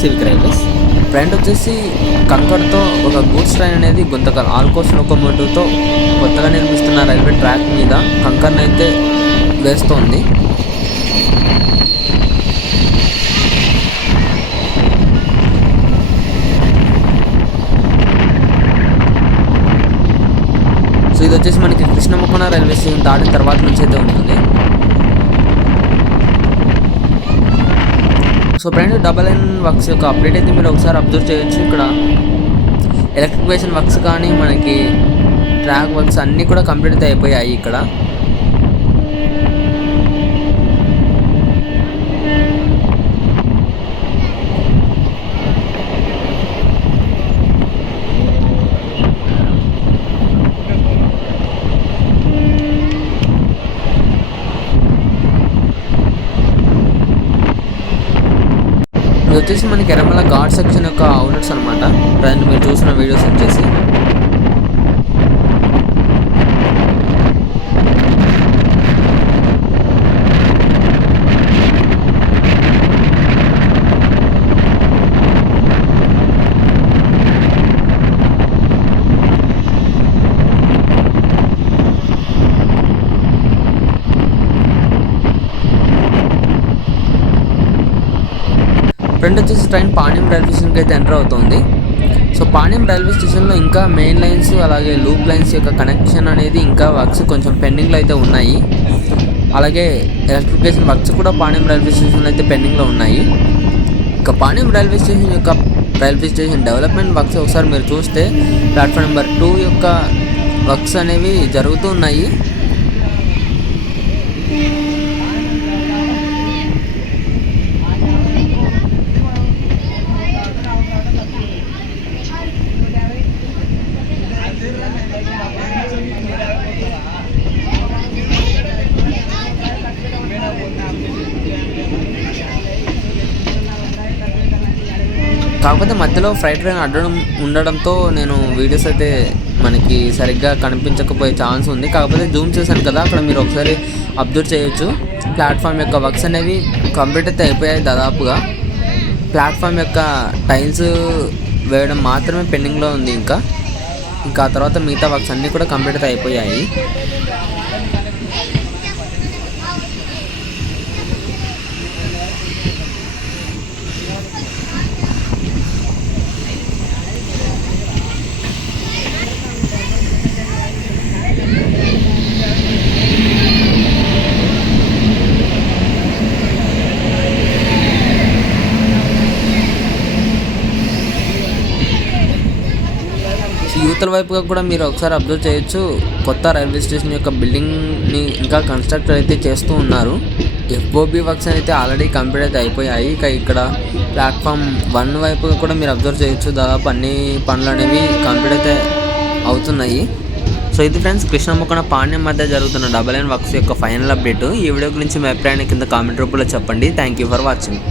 Civic railways friend వచ్చేసి కంకర్తో ఒక goods train అనేది గుంతకల్ ఆల్కోస్ లోకోమోటివ్తో కొత్తగా నిర్మిస్తున్న రైల్వే ట్రాక్ మీద కంకర్ని అయితే వేస్తోంది. సో ఇది వచ్చేసి మనకి కృష్ణముఖన రైల్వే స్టేషన్ దాటిన తర్వాత నుంచి అయితే ఉంటుంది. So friends doubling works యొక్క అప్డేట్ అయితే మీరు ఒకసారి అబ్జర్వ్ చేయొచ్చు. ఇక్కడ ఎలక్ట్రిఫికేషన్ వర్క్స్ కానీ మనకి ట్రాక్ వర్క్స్ అన్నీ కూడా కంప్లీట్ అయిపోయాయి ఇక్కడ. ఇది వచ్చేసి మనకి ఎర్రమల ఘాట్ సెక్షన్ యొక్క అవుట్లెట్స్ అనమాట ప్రజెంట్ మీరు చూసిన వీడియోస్ వచ్చేసి ఫ్రంట్ వచ్చేసి ట్రైన్ పాణ్యం రైల్వే స్టేషన్కి అయితే ఎంటర్ అవుతుంది. సో పాణ్యం రైల్వే స్టేషన్లో ఇంకా మెయిన్ లైన్స్ అలాగే లూప్ లైన్స్ యొక్క కనెక్షన్ అనేది ఇంకా వర్క్స్ కొంచెం పెండింగ్లో అయితే ఉన్నాయి. అలాగే ఎలక్ట్రిఫికేషన్ వర్క్స్ కూడా పాణ్యం రైల్వే స్టేషన్లో అయితే పెండింగ్లో ఉన్నాయి. ఇక పాణ్యం రైల్వే స్టేషన్ యొక్క రైల్వే స్టేషన్ డెవలప్మెంట్ వర్క్స్ ఒకసారి మీరు చూస్తే ప్లాట్ఫామ్ నెంబర్ టూ యొక్క వర్క్స్ అనేవి జరుగుతూ ఉన్నాయి. కాకపోతే మధ్యలో ఫ్రైడ్ ట్రైన్ అడ్డడం ఉండడంతో నేను వీడియోస్ అయితే మనకి సరిగ్గా కనిపించకపోయే ఛాన్స్ ఉంది. కాకపోతే జూమ్ చేశాను కదా అక్కడ మీరు ఒకసారి అబ్జర్వ్ చేయొచ్చు. ప్లాట్ఫామ్ యొక్క వర్క్స్ అనేవి కంప్లీట్ అయితే అయిపోయాయి దాదాపుగా. ప్లాట్ఫామ్ యొక్క టైల్స్ వేయడం మాత్రమే పెండింగ్లో ఉంది ఇంకా. ఇంకా ఆ తర్వాత మిగతా వర్క్స్ అన్నీ కూడా కంప్లీట్ అయితే అయిపోయాయి. యూతల వైపుగా కూడా మీరు ఒకసారి అబ్జర్వ్ చేయొచ్చు. కొత్త రైల్వే స్టేషన్ యొక్క బిల్డింగ్ని ఇంకా కన్స్ట్రక్ట్ అయితే చేస్తూ ఉన్నారు. ఎఫ్ఓబి వర్క్స్ అయితే ఆల్రెడీ కంప్లీట్ అయితే అయిపోయాయి. ఇక ఇక్కడ ప్లాట్ఫామ్ వన్ వైపుగా కూడా మీరు అబ్జర్వ్ చేయొచ్చు. దాదాపు అన్ని పనులు అనేవి కంప్లీట్ అయితే అవుతున్నాయి. సో ఇది ఫ్రెండ్స్ కృష్ణముఖన పాండ్యం మధ్య జరుగుతున్న డబల్ ఎన్ వర్క్స్ యొక్క ఫైనల్ అప్డేట్. ఈ వీడియో గురించి మీ అభిప్రాయాన్ని కింద కామెంట్ రూపంలో చెప్పండి. Thank you for watching.